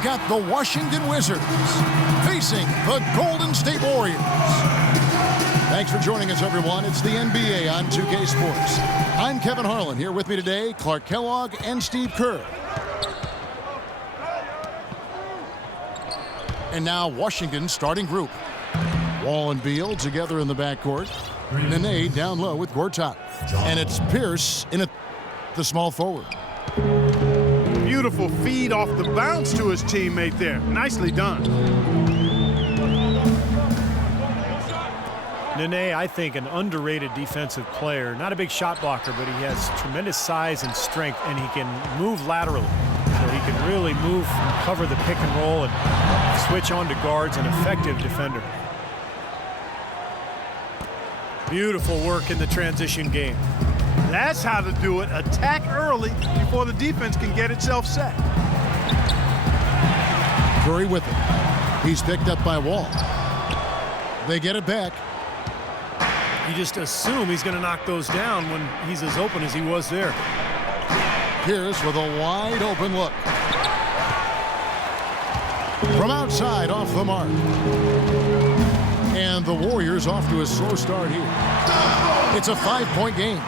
we've got the Washington Wizards facing the Golden State Warriors. Thanks for joining us, everyone. It's the NBA on 2K Sports. I'm Kevin Harlan. Here with me today, Clark Kellogg and Steve Kerr. And now Washington's starting group. Wall and Beal together in the backcourt. Nene down low with Gortat. And it's Pierce in the small forward. Beautiful feed off the bounce to his teammate there. Nicely done. Nene, I think, an underrated defensive player. Not a big shot blocker, but he has tremendous size and strength, and he can move laterally. So he can really move and cover the pick and roll and switch on to guards, an effective defender. Beautiful work in the transition game. That's how to do it. Attack early before the defense can get itself set. Curry with it. He's picked up by Wall. They get it back. You just assume he's going to knock those down when he's as open as he was there. Pierce with a wide open look. From outside, off the mark. And the Warriors off to a slow start here. It's a 5-point game.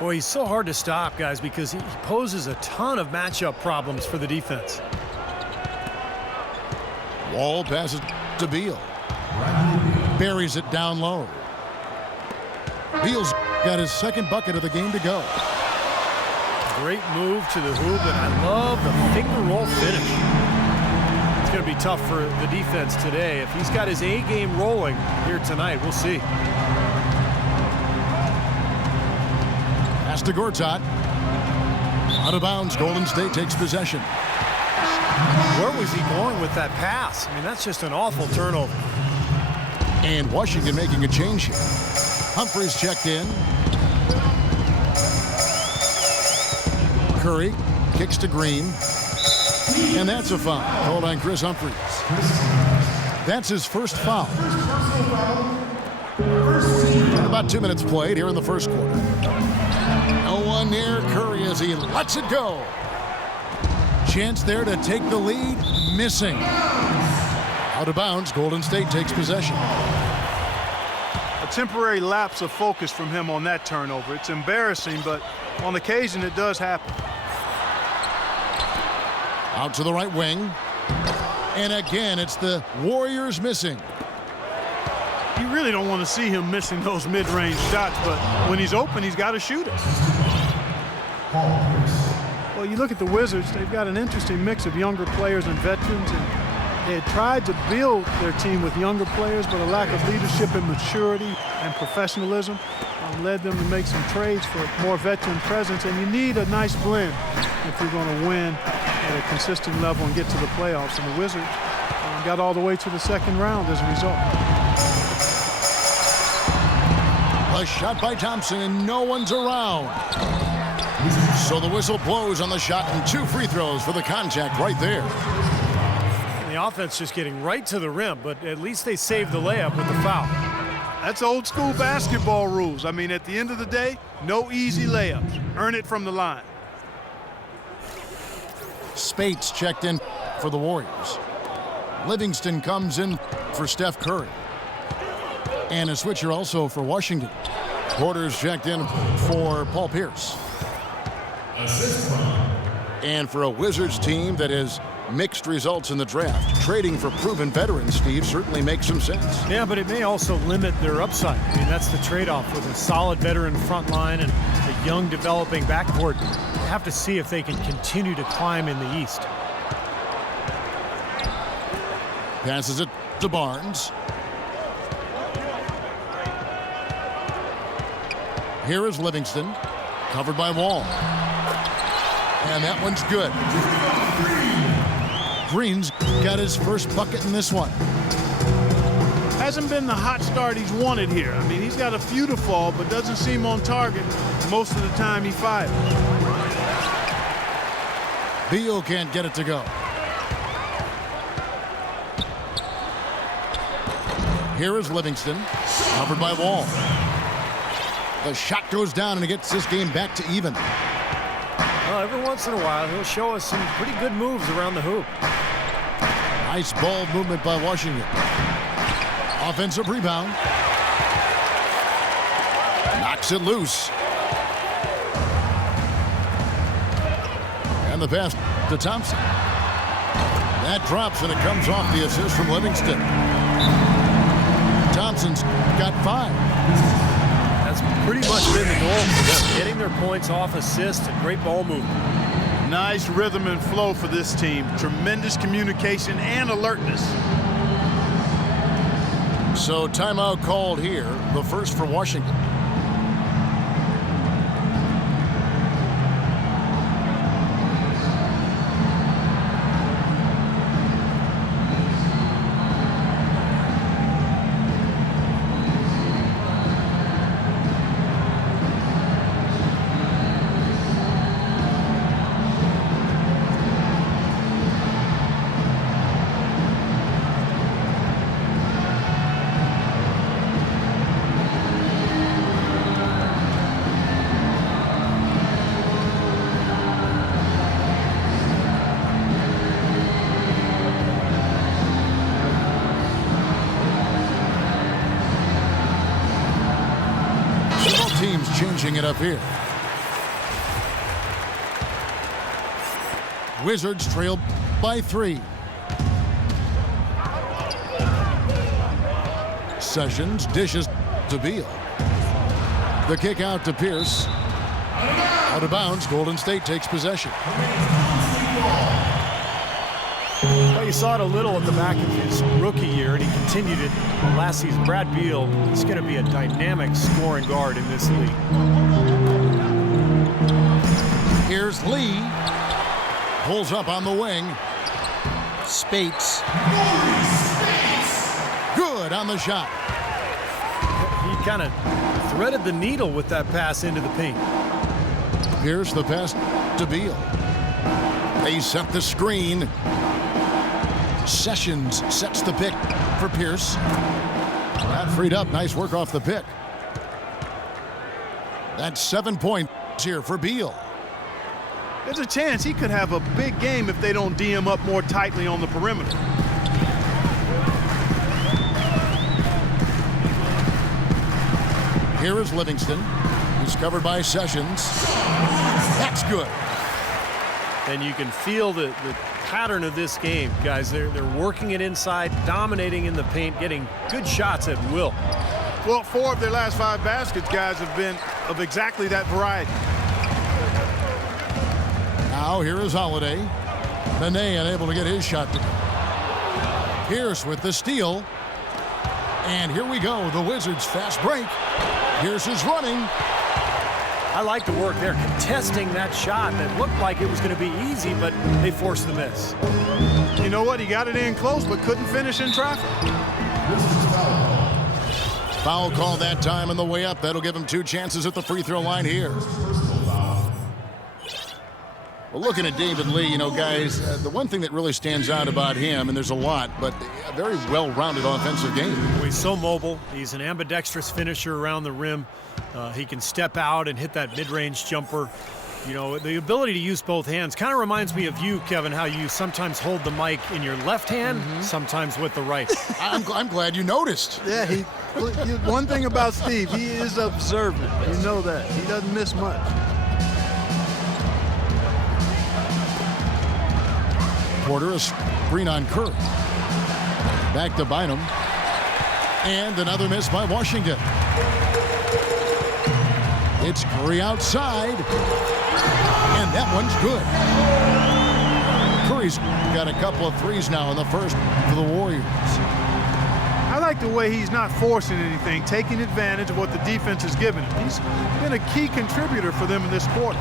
Boy, he's so hard to stop, guys, because he poses a ton of matchup problems for the defense. Wall passes to Beal. Buries it down low. Beal's got his second bucket of the game to go. Great move to the hoop, and I love the finger roll finish. It's going to be tough for the defense today. If he's got his A game rolling here tonight, we'll see. Pass to Gortat. Out of bounds, Golden State takes possession. Where was he going with that pass? I mean, that's just an awful turnover. And Washington making a change here. Humphries checked in. Curry kicks to Green. And that's a foul called on Chris Humphries. That's his first foul. And about 2 minutes played here in the first quarter. No one near Curry as he lets it go. Chance there to take the lead. Missing. Out of bounds, Golden State takes possession. A temporary lapse of focus from him on that turnover. It's embarrassing, but on occasion it does happen. Out to the right wing. And again, it's the Warriors missing. You really don't want to see him missing those mid-range shots, but when he's open, he's got to shoot it. Well, you look at the Wizards, they've got an interesting mix of younger players and veterans. And they had tried to build their team with younger players, but a lack of leadership and maturity and professionalism led them to make some trades for more veteran presence. And you need a nice blend if you're going to win at a consistent level and get to the playoffs. And the Wizards got all the way to the second round as a result. A shot by Thompson, and no one's around. So the whistle blows on the shot, and 2 free throws for the contact right there. And the offense just getting right to the rim, but at least they saved the layup with the foul. That's old school basketball rules. I mean, at the end of the day, no easy layups. Earn it from the line. Spates checked in for the Warriors. Livingston comes in for Steph Curry. And a switcher also for Washington. Porter's checked in for Paul Pierce. And for a Wizards team that has mixed results in the draft, trading for proven veterans, Steve, certainly makes some sense. Yeah, but it may also limit their upside. I mean, that's the trade-off with a solid veteran front line and a young developing backcourt. You have to see if they can continue to climb in the East. Passes it to Barnes. Here is Livingston, covered by Wall. And that one's good. Green's got his first bucket in this one. Hasn't been the hot start he's wanted here. I mean, he's got a few to fall, but doesn't seem on target most of the time he fires. Beal can't get it to go. Here is Livingston, covered by Wall. The shot goes down and it gets this game back to even. Well, every once in a while, he'll show us some pretty good moves around the hoop. Nice ball movement by Washington. Offensive rebound. Knocks it loose. And the pass to Thompson. That drops, and it comes off the assist from Livingston. Thompson's got 5. That's pretty much been the goal for them, getting their points off assists and great ball movement. Nice rhythm and flow for this team. Tremendous communication and alertness. So timeout called here, the first for Washington. Teams changing it up here. Wizards trail by 3. Sessions dishes to Beal. The kick out to Pierce. Out of bounds. Golden State takes possession. Well, you saw it a little at the back of his rookie year, and he continued it last season. Brad Beal is going to be a dynamic scoring guard in this league. Here's Lee. Pulls up on the wing. Spates. Good on the shot. He kind of threaded the needle with that pass into the paint. Here's the pass to Beal. They set the screen. Sessions sets the pick for Pierce. That freed up. Nice work off the pick. That's 7 points here for Beal. There's a chance he could have a big game if they don't D him up more tightly on the perimeter. Here is Livingston. He's covered by Sessions. That's good. And you can feel the pattern of this game, guys. They're working it inside, dominating in the paint, getting good shots at will. Well, 4 of their last 5 baskets, guys, have been of exactly that variety. Now here is Holiday. Nene unable to get his shot to go. Pierce with the steal. And here we go, the Wizards fast break. Pierce is running. I like the work there, contesting that shot that looked like it was going to be easy, but they forced the miss. You know what? He got it in close, but couldn't finish in traffic. Foul call that time on the way up. That'll give him 2 chances at the free throw line here. Well, looking at David Lee, you know, guys, the one thing that really stands out about him, and there's a lot, but a very well-rounded offensive game. He's so mobile. He's an ambidextrous finisher around the rim. He can step out and hit that mid-range jumper. You know, the ability to use both hands kind of reminds me of you, Kevin, how you sometimes hold the mic in your left hand, sometimes with the right. I'm glad you noticed. Yeah, one thing about Steve, he is observant. You know that. He doesn't miss much. Porter, a screen on Curry. Back to Bynum. And another miss by Washington. It's Curry outside. And that one's good. Curry's got a couple of threes now in the first for the Warriors. I like the way he's not forcing anything, taking advantage of what the defense has given him. He's been a key contributor for them in this quarter.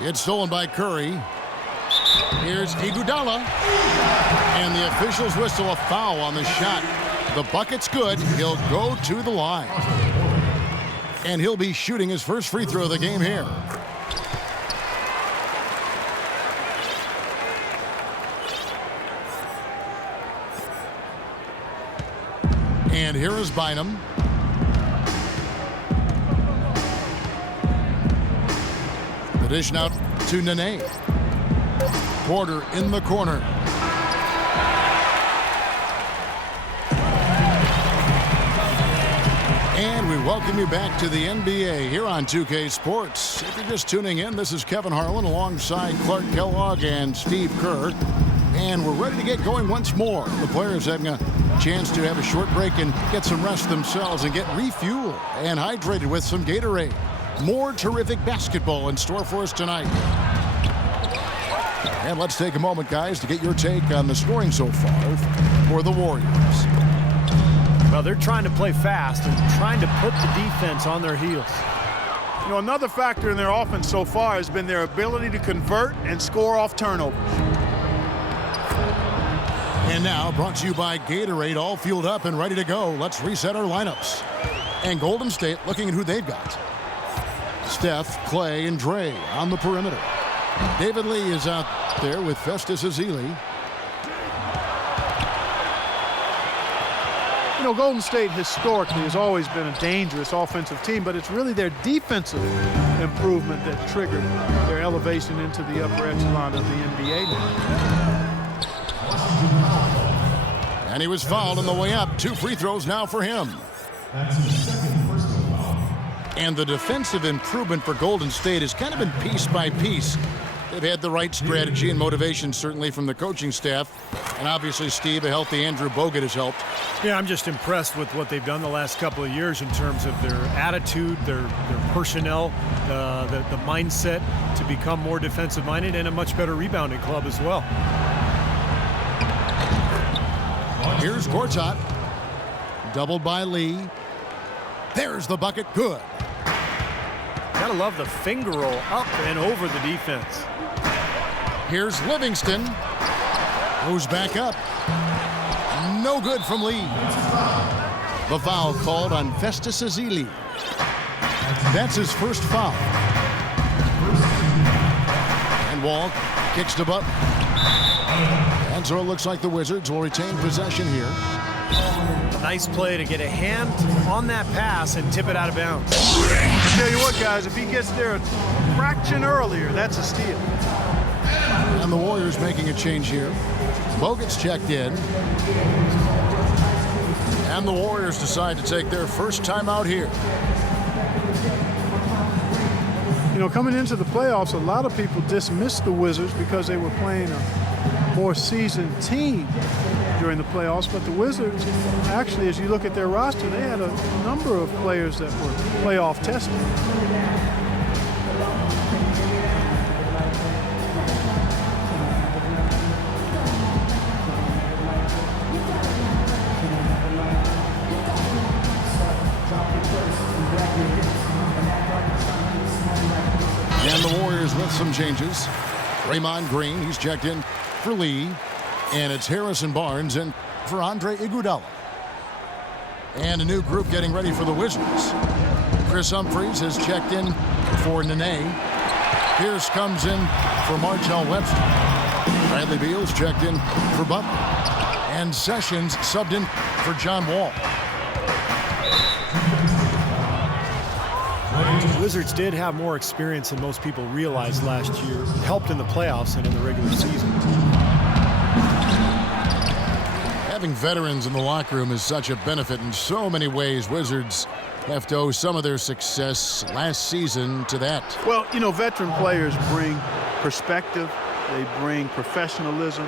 It's stolen by Curry. Here's Iguodala. And the officials whistle a foul on the shot. The bucket's good. He'll go to the line. And he'll be shooting his first free throw of the game here. And here is Bynum. The dish out to Nene. Porter in the corner. And we welcome you back to the NBA here on 2K Sports. If you're just tuning in, this is Kevin Harlan alongside Clark Kellogg and Steve Kerr. And we're ready to get going once more. The players having a chance to have a short break and get some rest themselves and get refueled and hydrated with some Gatorade. More terrific basketball in store for us tonight. And let's take a moment, guys, to get your take on the scoring so far for the Warriors. Well, they're trying to play fast and trying to put the defense on their heels. You know, another factor in their offense so far has been their ability to convert and score off turnovers. And now, brought to you by Gatorade, all fueled up and ready to go. Let's reset our lineups. And Golden State looking at who they've got. Steph, Clay, and Dre on the perimeter. David Lee is out there with Festus Ezeli. You know, Golden State historically has always been a dangerous offensive team, but it's really their defensive improvement that triggered their elevation into the upper echelon of the NBA now. And he was fouled on the way up. 2 free throws now for him. And the defensive improvement for Golden State has kind of been piece by piece. They've had the right strategy and motivation, certainly, from the coaching staff. And obviously, Steve, a healthy Andrew Bogut has helped. Yeah, I'm just impressed with what they've done the last couple of years in terms of their attitude, their personnel, the mindset to become more defensive-minded and a much better rebounding club as well. Here's Gortat. Doubled by Lee. There's the bucket. Good. Gotta love the finger roll up and over the defense. Here's Livingston. Goes back up. No good from Lee. The foul called on Festus Ezeli. That's his first foul. And Wall kicks to Butler. And so it looks like the Wizards will retain possession here. Nice play to get a hand on that pass and tip it out of bounds. I tell you what, guys, if he gets there a fraction earlier, that's a steal. And the Warriors making a change here. Bogut's checked in. And the Warriors decide to take their first time out here. You know, coming into the playoffs, a lot of people dismissed the Wizards because they were playing a more seasoned team during the playoffs, but the Wizards, actually, as you look at their roster, they had a number of players that were playoff tested. And the Warriors with some changes. Draymond Green, he's checked in for Lee. And it's Harrison Barnes in for Andre Iguodala. And a new group getting ready for the Wizards. Chris Humphries has checked in for Nene. Pierce comes in for Markel Webster. Bradley Beal's checked in for Butler. And Sessions subbed in for John Wall. The Wizards did have more experience than most people realized last year. It helped in the playoffs and in the regular season. Having veterans in the locker room is such a benefit in so many ways. Wizards have to owe some of their success last season to that. Well, you know, veteran players bring perspective, they bring professionalism,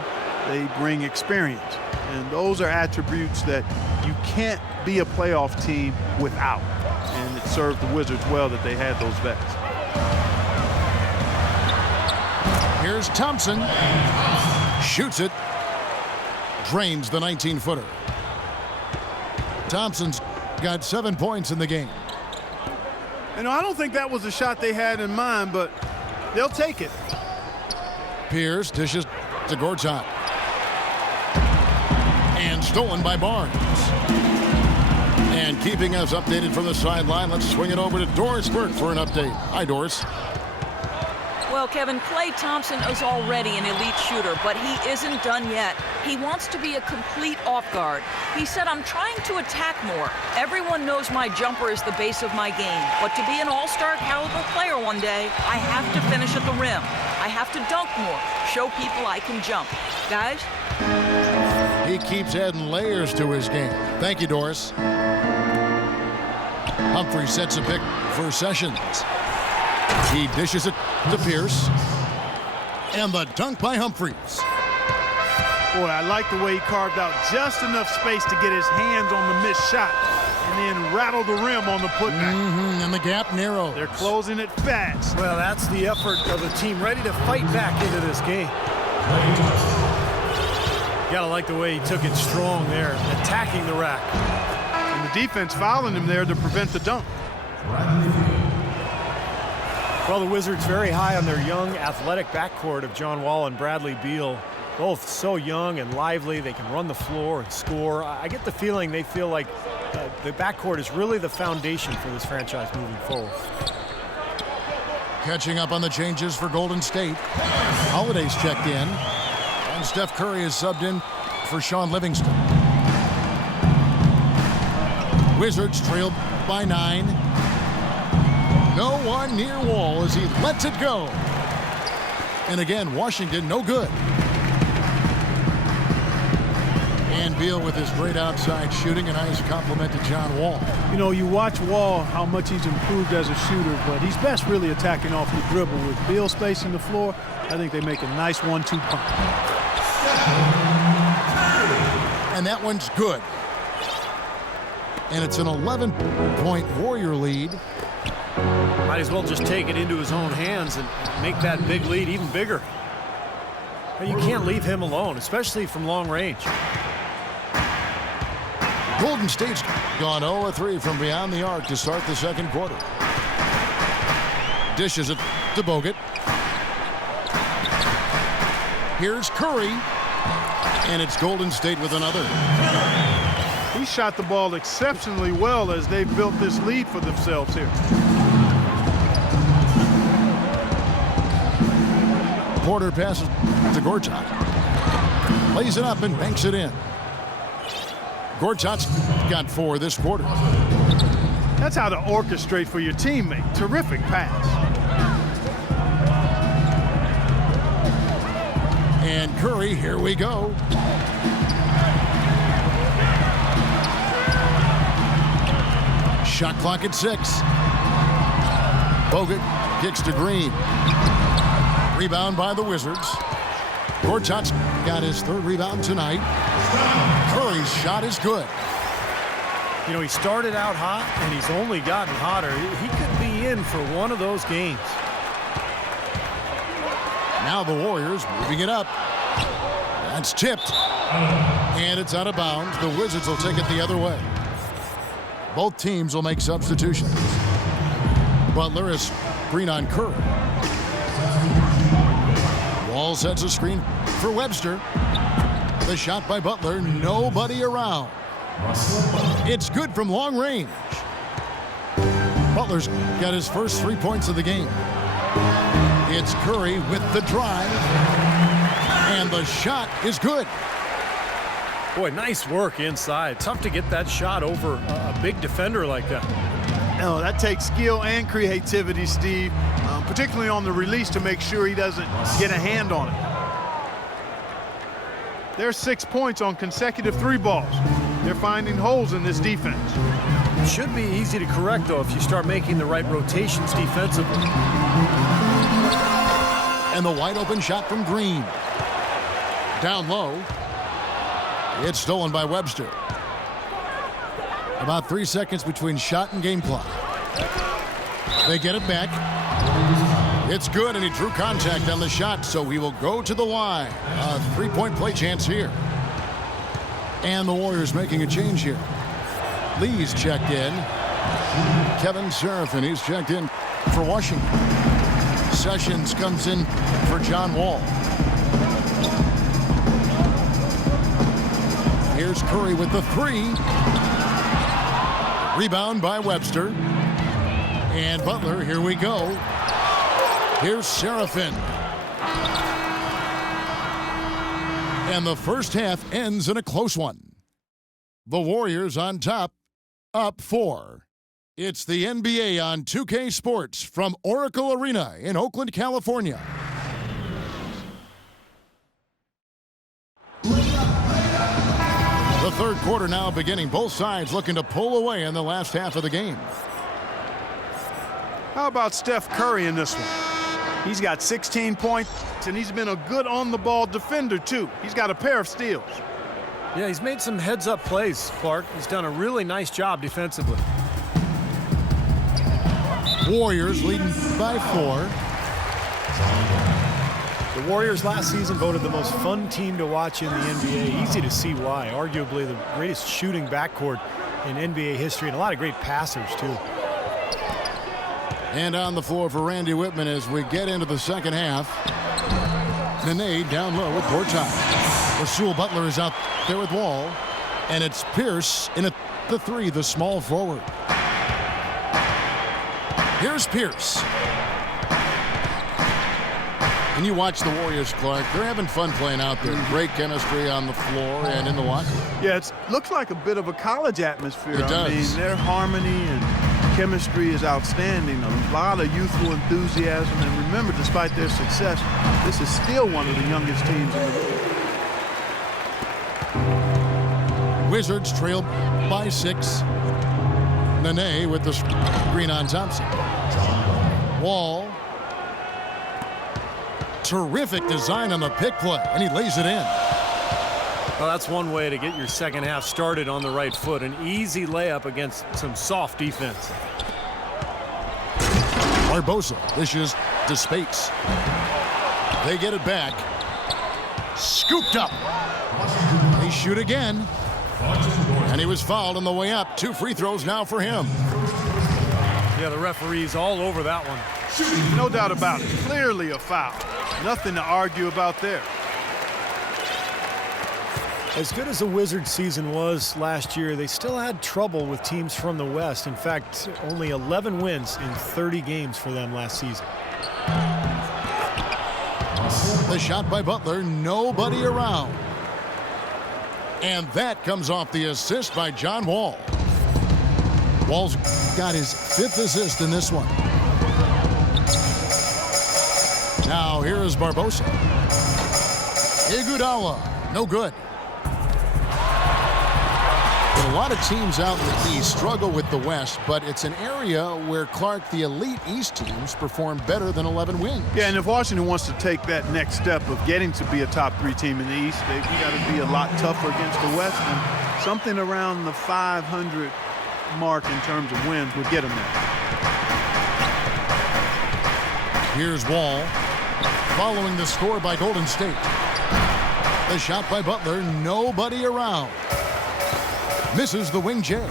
they bring experience. And those are attributes that you can't be a playoff team without. And it served the Wizards well that they had those vets. Here's Thompson. Shoots it. Drains the 19-footer. Thompson's got 7 points in the game. You know, I don't think that was a shot they had in mind, but they'll take it. Pierce dishes to Gortat. And stolen by Barnes. And keeping us updated from the sideline, let's swing it over to Doris Burke for an update. Hi, Doris. Well, Kevin, Klay Thompson is already an elite shooter, but he isn't done yet. He wants to be a complete off guard. He said, I'm trying to attack more. Everyone knows my jumper is the base of my game, but to be an all-star caliber player one day, I have to finish at the rim. I have to dunk more, show people I can jump. Guys? He keeps adding layers to his game. Thank you, Doris. Humphrey sets a pick for Sessions. He dishes it to Pierce. And the dunk by Humphreys. Boy, I like the way he carved out just enough space to get his hands on the missed shot and then rattle the rim on the putback. And the gap narrows. They're closing it fast. Well, that's the effort of a team ready to fight back into this game. You gotta like the way he took it strong there, attacking the rack. And the defense fouling him there to prevent the dunk. Well, the Wizards very high on their young, athletic backcourt of John Wall and Bradley Beal. Both so young and lively. They can run the floor and score. I get the feeling they feel like the backcourt is really the foundation for this franchise moving forward. Catching up on the changes for Golden State. Holiday's checked in. And Steph Curry is subbed in for Sean Livingston. Wizards trail by 9. No one near Wall as he lets it go. And again, Washington no good. And Beal with his great outside shooting, a nice compliment to John Wall. You know, you watch Wall, how much he's improved as a shooter, but he's best really attacking off the dribble. With Beal spacing the floor, I think they make a nice 1-2 punch. And that one's good. And it's an 11-point Warrior lead. Might as well just take it into his own hands and make that big lead even bigger. You can't leave him alone, especially from long range. Golden State's gone 0-3 from beyond the arc to start the second quarter. Dishes it to Bogut. Here's Curry. And it's Golden State with another. He shot the ball exceptionally well as they've built this lead for themselves here. Porter passes to Gortat. Lays it up and banks it in. Gortat's got 4 this quarter. That's how to orchestrate for your teammate. Terrific pass. And Curry, here we go. Shot clock at 6. Bogut kicks to Green. Rebound by the Wizards. Gortat's got his 3rd rebound tonight. Curry's shot is good. You know, he started out hot, and he's only gotten hotter. He could be in for one of those games. Now the Warriors moving it up. That's tipped. And it's out of bounds. The Wizards will take it the other way. Both teams will make substitutions. Butler is screen on Curry. Wall sets a screen for Webster. The shot by Butler, nobody around. It's good from long range. Butler's got his first 3 points of the game. It's Curry with the drive. And the shot is good. Boy, nice work inside. Tough to get that shot over a big defender like that. No, that takes skill and creativity, Steve, particularly on the release to make sure he doesn't get a hand on it. There's 6 points on consecutive 3 balls. They're finding holes in this defense. It should be easy to correct, though, if you start making the right rotations defensively. And the wide open shot from Green. Down low. It's stolen by Webster. About 3 seconds between shot and game clock. They get it back. It's good, and he drew contact on the shot, so he will go to the line. A 3-point play chance here. And the Warriors making a change here. Lee's checked in. Kevin Seraphin, he's checked in for Washington. Sessions comes in for John Wall. Here's Curry with the 3. Rebound by Webster. And Butler, here we go. Here's Seraphin. And the first half ends in a close one. The Warriors on top, up 4. It's the NBA on 2K Sports from Oracle Arena in Oakland, California. The third quarter now beginning. Both sides looking to pull away in the last half of the game. How about Steph Curry in this one? He's got 16 points, and he's been a good on-the-ball defender, too. He's got a pair of steals. Yeah, he's made some heads-up plays, Clark. He's done a really nice job defensively. Warriors leading by 4. The Warriors last season voted the most fun team to watch in the NBA. Easy to see why. Arguably the greatest shooting backcourt in NBA history, and a lot of great passers, too. And on the floor for Randy Whitman as we get into the second half. Nene down low with Gortat. Rasul Butler is out there with Wall. And it's Pierce in at the 3, the small forward. Here's Pierce. And you watch the Warriors, Clark. They're having fun playing out there. Great chemistry on the floor and in the locker room. Yeah, it looks like a bit of a college atmosphere. It does. I mean, their harmony and chemistry is outstanding. A lot of youthful enthusiasm. And remember, despite their success, this is still one of the youngest teams in the league. Wizards trail by 6. Nene with the screen on Thompson. Wall. Terrific design on the pick play, and he lays it in. Well, that's one way to get your second half started on the right foot. An easy layup against some soft defense. Barbosa dishes to Spates. They get it back. Scooped up. They shoot again. And he was fouled on the way up. 2 free throws now for him. Yeah, the referee's all over that one. No doubt about it. Clearly a foul. Nothing to argue about there. As good as the Wizards season was last year, they still had trouble with teams from the West. In fact, only 11 wins in 30 games for them last season. The shot by Butler, nobody around. And that comes off the assist by John Wall. Wall's got his 5th assist in this one. Now here is Barbosa. Iguodala, no good. But a lot of teams out in the East struggle with the West, but it's an area where, Clark, the elite East teams perform better than 11 wins. Yeah, and if Washington wants to take that next step of getting to be a top 3 team in the East, they've got to be a lot tougher against the West, and something around the 500 mark in terms of wins would get them there. Here's Wall, following the score by Golden State. The shot by Butler, nobody around. Misses the wing J.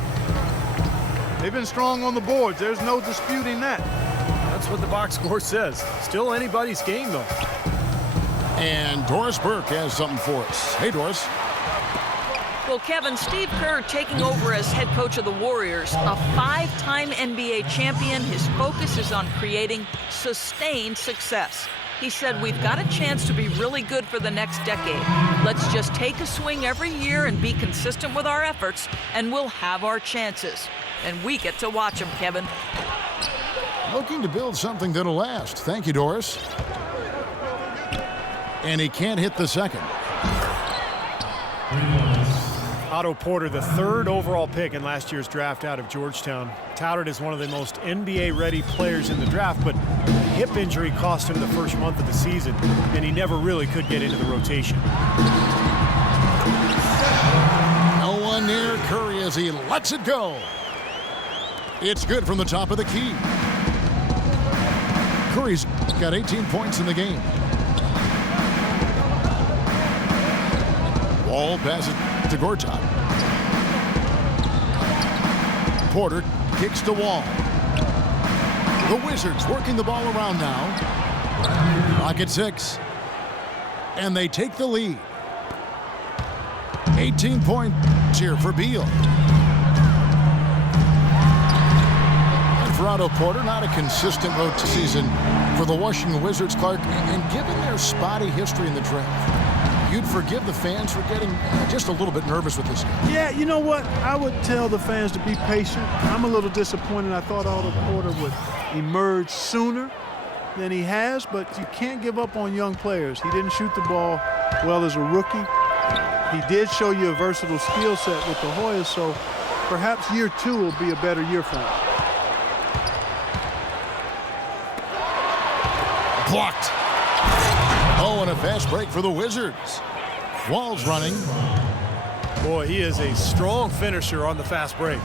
They've been strong on the boards. There's no disputing that. That's what the box score says. Still anybody's game, though. And Doris Burke has something for us. Hey, Doris. Well, Kevin, Steve Kerr taking over as head coach of the Warriors, a 5-time NBA champion. His focus is on creating sustained success. He said, we've got a chance to be really good for the next decade. Let's just take a swing every year and be consistent with our efforts, and we'll have our chances. And we get to watch them, Kevin. Looking to build something that'll last. Thank you, Doris. And he can't hit the second. Otto Porter, the 3rd overall pick in last year's draft out of Georgetown, touted as one of the most NBA-ready players in the draft, but a hip injury cost him the first month of the season, and he never really could get into the rotation. No one near Curry as he lets it go. It's good from the top of the key. Curry's got 18 points in the game. Wall passes to Gortat. Porter kicks to Wall. The Wizards working the ball around now. Clock at 6. And they take the lead. 18 points here for Beal. And for Toronto Porter, not a consistent road season for the Washington Wizards, Clark. And given their spotty history in the draft, you'd forgive the fans for getting just a little bit nervous with this game. Yeah, you know what? I would tell the fans to be patient. I'm a little disappointed. I thought Otto Porter would emerge sooner than he has, but you can't give up on young players. He didn't shoot the ball well as a rookie. He did show you a versatile skill set with the Hoyas, so perhaps year 2 will be a better year for him. Blocked. Oh, and a fast break for the Wizards. Wall's running. Boy, he is a strong finisher on the fast break.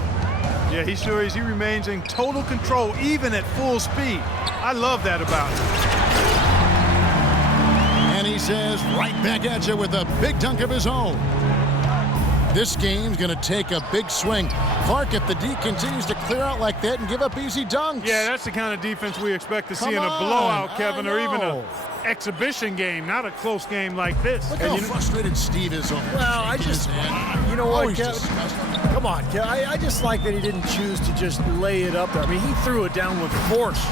Yeah, he sure is. He remains in total control, even at full speed. I love that about him. And he says, right back at you with a big dunk of his own. This game's going to take a big swing. Clark, if the D continues to clear out like that and give up easy dunks. Yeah, that's the kind of defense we expect to see Come in a on, blowout, Kevin, or even know. an exhibition game, not a close game like this. Look how frustrated Steve is over. Well, you know what, Kevin? Disgusting. Come on, Kevin. I just like that he didn't choose to just lay it up there. I mean, he threw it down with force.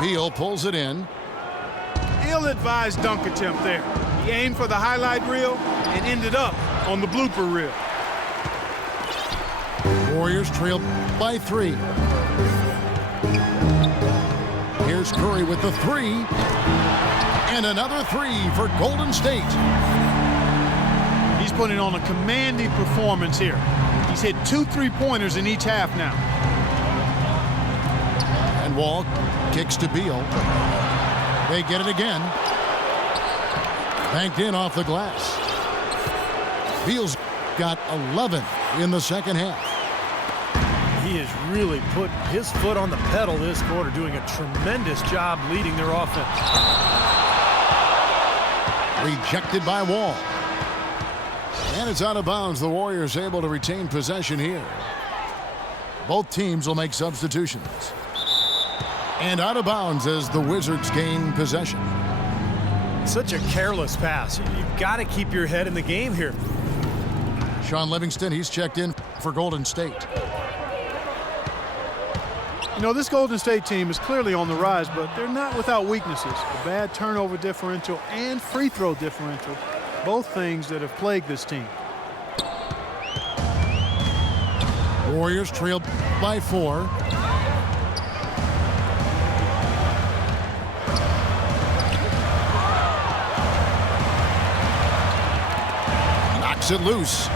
Beal pulls it in. Ill-advised dunk attempt there. He aimed for the highlight reel and ended up on the blooper reel. Warriors trail by 3. Here's Curry with the 3. And another 3 for Golden State. He's putting on a commanding performance here. He's hit 2 3-pointers in each half now. And Wall kicks to Beal. They get it again. Banked in off the glass. Beal's got 11 in the second half. He has really put his foot on the pedal this quarter, doing a tremendous job leading their offense. Rejected by Wall. And it's out of bounds. The Warriors able to retain possession here. Both teams will make substitutions. And out of bounds as the Wizards gain possession. Such a careless pass. You've got to keep your head in the game here. Sean Livingston, he's checked in for Golden State. You know, this Golden State team is clearly on the rise, but they're not without weaknesses. A bad turnover differential and free throw differential, both things that have plagued this team. Warriors trail by 4. Knocks it loose.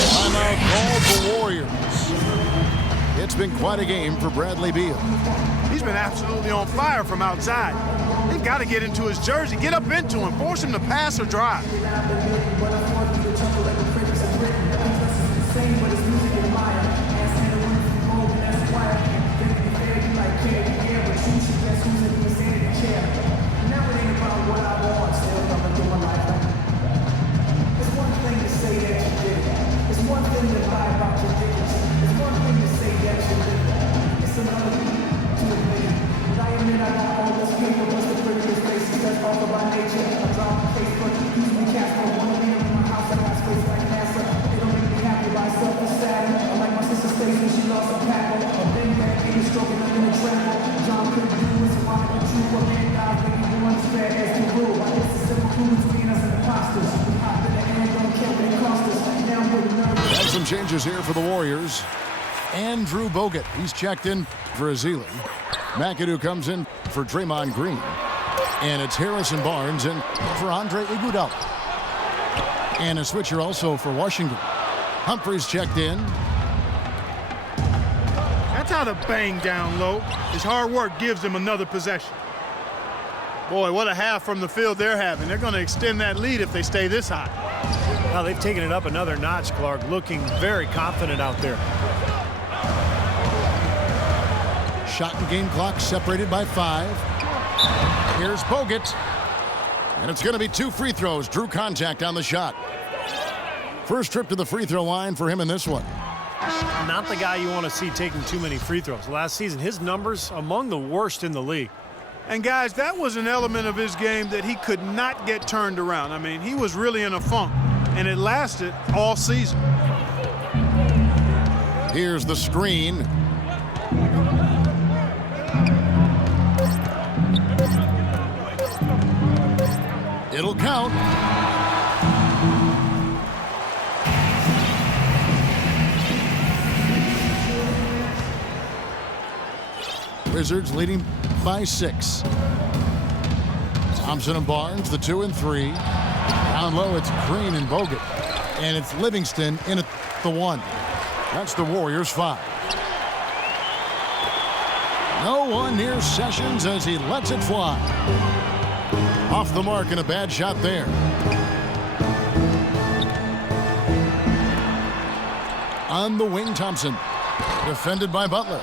Timeout called the Warriors. It's been quite a game for Bradley Beal. He's been absolutely on fire from outside. They've got to get into his jersey, get up into him, force him to pass or drive. Some changes here for the Warriors. Andrew Bogut, he's checked in for Azili. McAdoo comes in for Draymond Green. And it's Harrison Barnes in for Andre Iguodala. And a switcher also for Washington. Humphries checked in. That's how to bang down low. His hard work gives them another possession. Boy, what a half from the field they're having. They're going to extend that lead if they stay this high. Now they've taken it up another notch, Clark, looking very confident out there. Shot and game clock separated by 5. Here's Bogut. And it's going to be 2 free throws. Drew contact on the shot. First trip to the free throw line for him in this one. Not the guy you want to see taking too many free throws. Last season, his numbers among the worst in the league. And guys, that was an element of his game that he could not get turned around. I mean, he was really in a funk, and it lasted all season. Here's the screen. It'll count. Wizards leading by 6. Thompson and Barnes, the 2 and 3. Down low, it's Green and Bogut. And it's Livingston in at the 1. That's the Warriors' 5. No one near Sessions as he lets it fly. Off the mark and a bad shot there. On the wing, Thompson. Defended by Butler.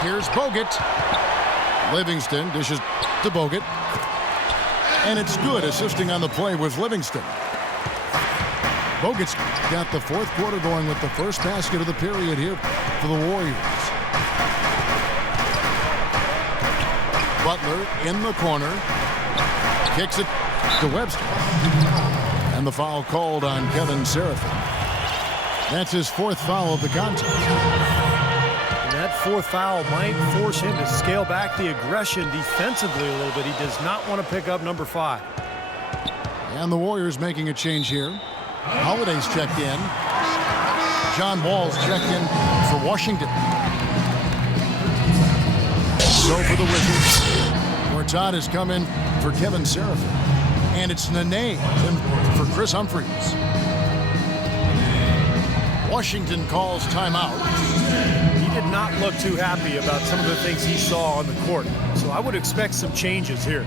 Here's Bogut. Livingston dishes to Bogut. And it's good. Assisting on the play was Livingston. Bogut's got the 4th quarter going with the first basket of the period here for the Warriors. Butler in the corner. Kicks it to Webster. And the foul called on Kevin Seraphin. That's his 4th foul of the contest. And that 4th foul might force him to scale back the aggression defensively a little bit. He does not want to pick up number 5. And the Warriors making a change here. Holiday's checked in. John Wall's checked in for Washington. So for the Wizards, Mortat has come in for Kevin Seraphin. And it's Nene in for Chris Humphries. Washington calls timeout. He did not look too happy about some of the things he saw on the court. So I would expect some changes here.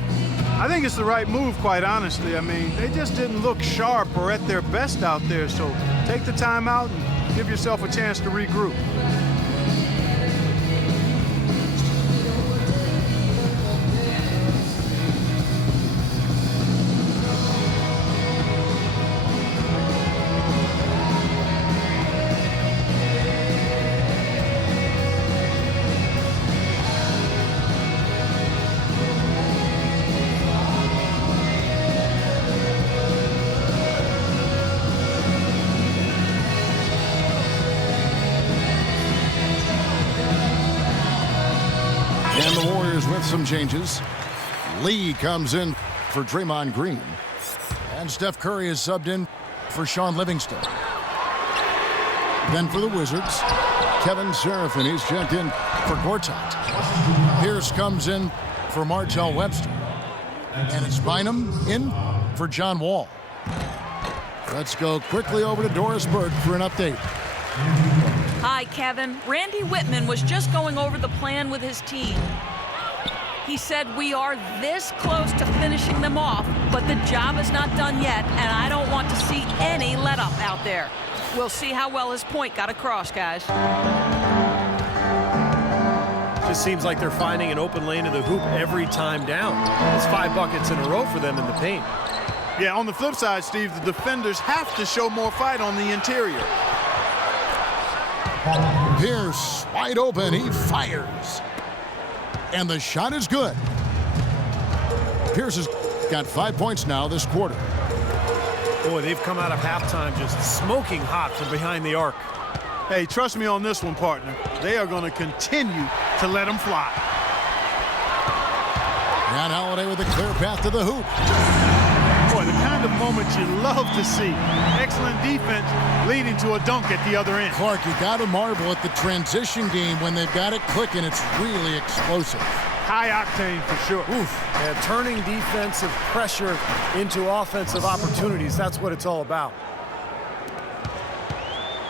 I think it's the right move, quite honestly. I mean, they just didn't look sharp or at their best out there. So take the timeout and give yourself a chance to regroup. And the Warriors with some changes. Lee comes in for Draymond Green. And Steph Curry is subbed in for Sean Livingston. Then for the Wizards, Kevin Seraphin. He's checked in for Gortat. Pierce comes in for Martell Webster. And it's Bynum in for John Wall. Let's go quickly over to Doris Burke for an update. Hi, Kevin. Randy Whitman was just going over the plan with his team. He said we are this close to finishing them off, but the job is not done yet, and I don't want to see any let-up out there. We'll see how well his point got across, guys. Just seems like they're finding an open lane in the hoop every time down. It's 5 buckets in a row for them in the paint. Yeah, on the flip side, Steve, the defenders have to show more fight on the interior. Pierce wide open. He fires. And the shot is good. Pierce has got 5 points now this quarter. Boy, they've come out of halftime just smoking hot from behind the arc. Hey, trust me on this one, partner. They are going to continue to let them fly. Ron Holiday with a clear path to the hoop. Boy, the kind of moment you love to see. Excellent defense leading to a dunk at the other end. Clark, you got to marvel at the transition game when they've got it clicking. It's really explosive. High octane for sure. Oof. Yeah, turning defensive pressure into offensive opportunities. That's what it's all about.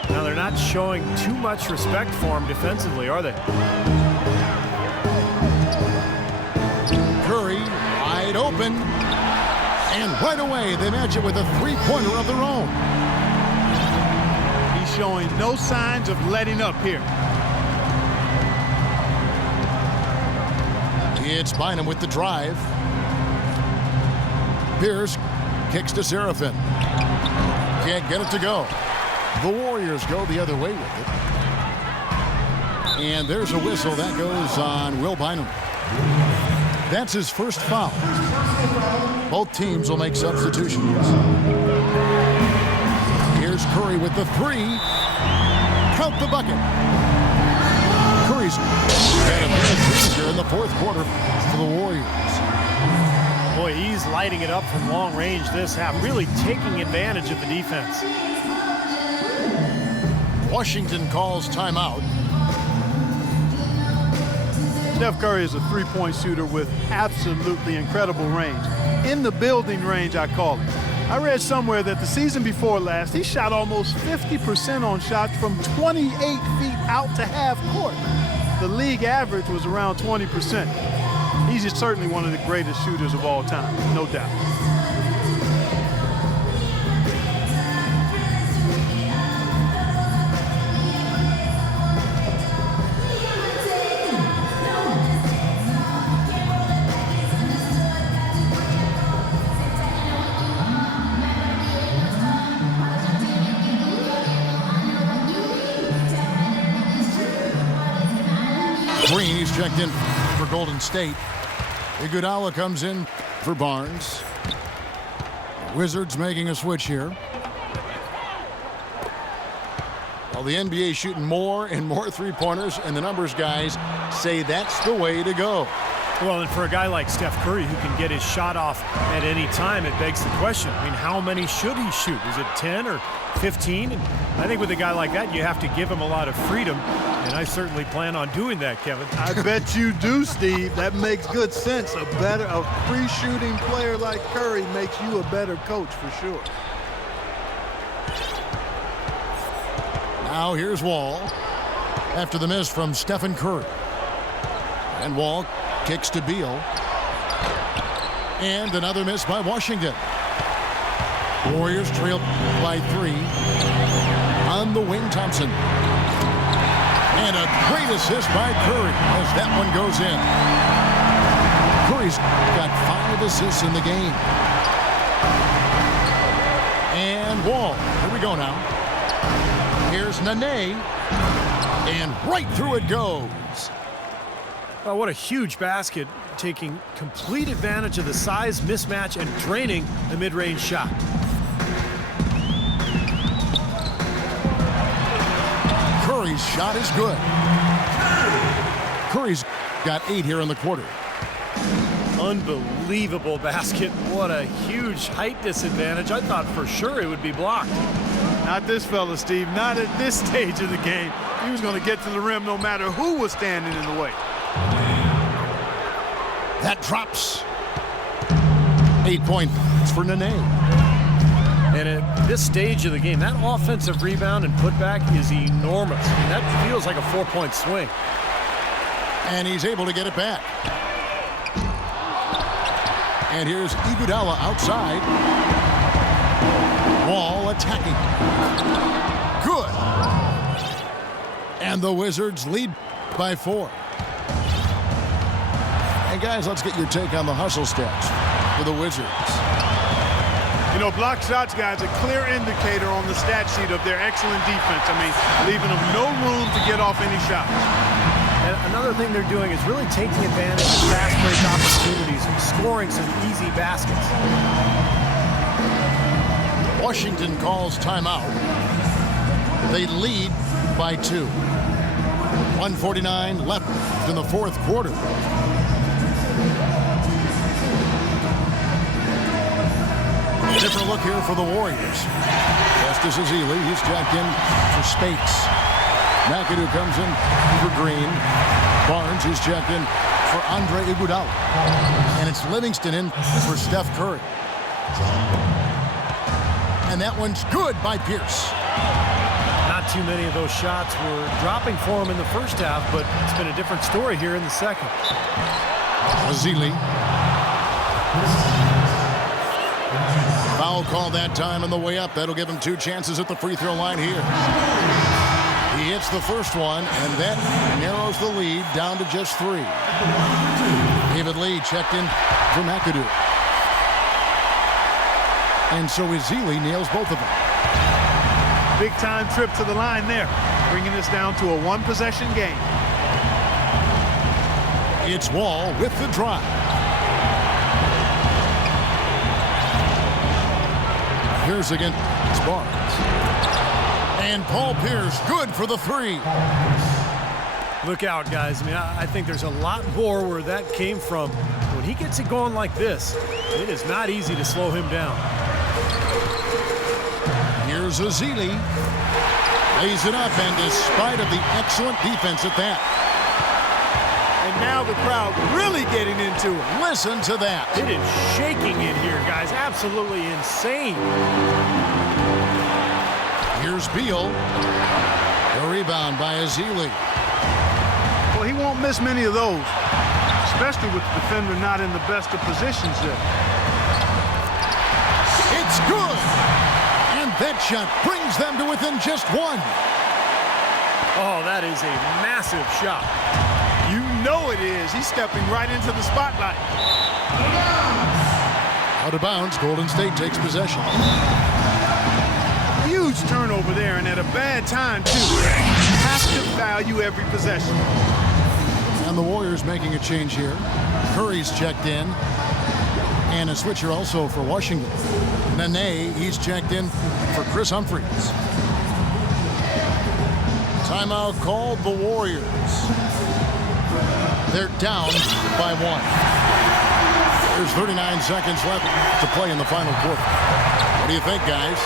Now, they're not showing too much respect for him defensively, are they? Curry wide open. And right away, they match it with a three-pointer of their own. He's showing no signs of letting up here. It's Bynum with the drive. Pierce kicks to Seraphin. Can't get it to go. The Warriors go the other way with it. And there's a whistle that goes on Will Bynum. That's his first foul. Both teams will make substitutions. Here's Curry with the three. Count the bucket. Curry's had a big threes here in the fourth quarter for the Warriors. Boy, he's lighting it up from long range this half, really taking advantage of the defense. Washington calls timeout. Steph Curry is a three-point shooter with absolutely incredible range. In the building range, I call it. I read somewhere that the season before last, he shot almost 50% on shots from 28 feet out to half court. The league average was around 20%. He's just certainly one of the greatest shooters of all time, no doubt. Green, he's checked in for Golden State. Iguodala comes in for Barnes. Wizards making a switch here. Well, the NBA shooting more and more three-pointers, and the numbers guys say that's the way to go. Well, and for a guy like Steph Curry who can get his shot off at any time, it begs the question, I mean, how many should he shoot? Is it 10 or 15? And I think with a guy like that, you have to give him a lot of freedom, and I certainly plan on doing that, Kevin. I bet you do, Steve. That makes good sense. A free shooting player like Curry makes you a better coach for sure. Now here's Wall after the miss from Stephen Curry. And Wall kicks to Beal. And another miss by Washington. Warriors trailed by 3. On the wing, Thompson. And a great assist by Curry as that one goes in. Curry's got 5 assists in the game. And Wall. Here we go now. Here's Nene. And right through it goes. Well, what a huge basket, taking complete advantage of the size mismatch and draining the mid-range shot. Curry's shot is good. Curry's got 8 here in the quarter. Unbelievable basket. What a huge height disadvantage. I thought for sure it would be blocked. Not this fella, Steve. Not at this stage of the game. He was going to get to the rim no matter who was standing in the way. That drops. 8 points for Nene. And at this stage of the game, that offensive rebound and putback is enormous. I mean, that feels like a 4-point swing. And he's able to get it back. And here's Iguodala outside. Wall attacking. Good. And the Wizards lead by 4. And guys, let's get your take on the hustle stats for the Wizards. You know, block shots, guys, a clear indicator on the stat sheet of their excellent defense. I mean, leaving them no room to get off any shots. And another thing they're doing is really taking advantage of fast break opportunities and scoring some easy baskets. Washington calls timeout. They lead by 2. 1:49 left in the fourth quarter. Different look here for the Warriors. Justice Ezeli, he's jacked in for Spates. McAdoo comes in for Green. Barnes is jacked in for Andre Iguodala. And it's Livingston in for Steph Curry. And that one's good by Pierce. Not too many of those shots were dropping for him in the first half, but it's been a different story here in the second. Ezeli. Foul call that time on the way up. That'll give him 2 chances at the free throw line here. He hits the first one, and that narrows the lead down to just 3. David Lee checked in for McAdoo. And so Ezeli nails both of them. Big-time trip to the line there, bringing this down to a 1-possession game. It's Wall with the drive. Here's against Barnes. And Paul Pierce, good for the three. Look out, guys. I mean, I think there's a lot more where that came from. When he gets it going like this, it is not easy to slow him down. Here's Ezeli. Lays it up, and despite of the excellent defense at that. And now the crowd really getting into it. Listen to that. It is shaking in here, guys. Absolutely insane. Here's Beal. The rebound by Ezeli. Well, he won't miss many of those, especially with the defender not in the best of positions there. It's good. And that shot brings them to within just one. Oh, that is a massive shot. You know it is. He's stepping right into the spotlight. Out of bounds, Golden State takes possession. Huge turnover there, and at a bad time, too. You have to value every possession. And the Warriors making a change here. Curry's checked in. And a switcher also for Washington. Nene, he's checked in for Chris Humphries. Timeout called the Warriors. They're down by 1. There's 39 seconds left to play in the final quarter. What do you think, guys?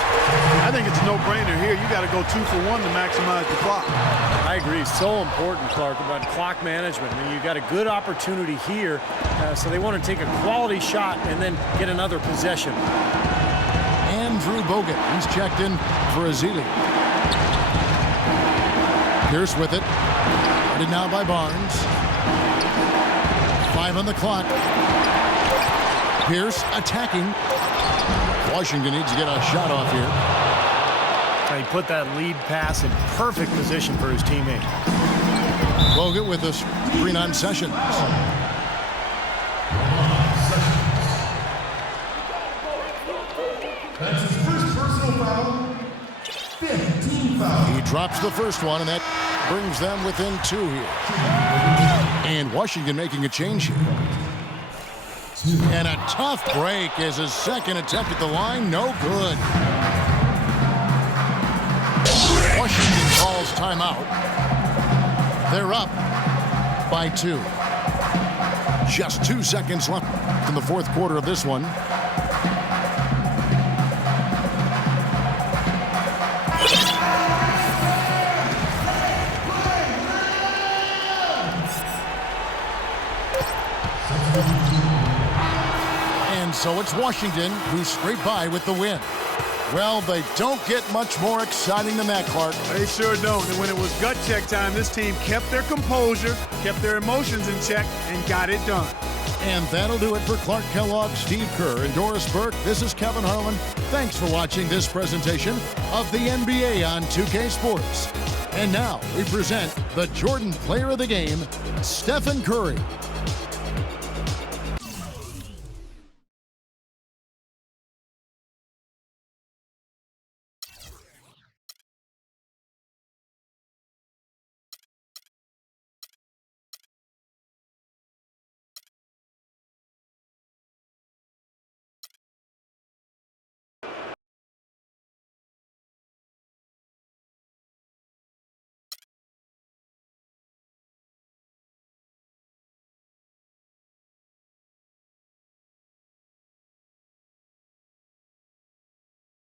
I think it's a no-brainer here. You got to go 2 for 1 to maximize the clock. I agree. So important, Clark, about clock management. I mean, you got a good opportunity here, so they want to take a quality shot and then get another possession. Andrew Bogut, he's checked in for Ezeli. Pierce with it. Guarded now by Barnes. 5 on the clock. Pierce attacking. Washington needs to get a shot off here. He put that lead pass in perfect position for his teammate. Bogut with us, screen on Sessions. That's his first personal foul. 5th team foul. He drops the first one, and that brings them within 2 here. And Washington making a change here. And a tough break as his second attempt at the line, no good. Washington calls timeout. They're up by 2. Just 2 seconds left in the fourth quarter of this one. And so it's Washington who scraped by with the win. Well, they don't get much more exciting than that, Clark. They sure don't. And when it was gut check time, this team kept their composure, kept their emotions in check, and got it done. And that'll do it for Clark Kellogg, Steve Kerr, and Doris Burke. This is Kevin Harlan. Thanks for watching this presentation of the NBA on 2K Sports. And now we present the Jordan Player of the Game, Stephen Curry.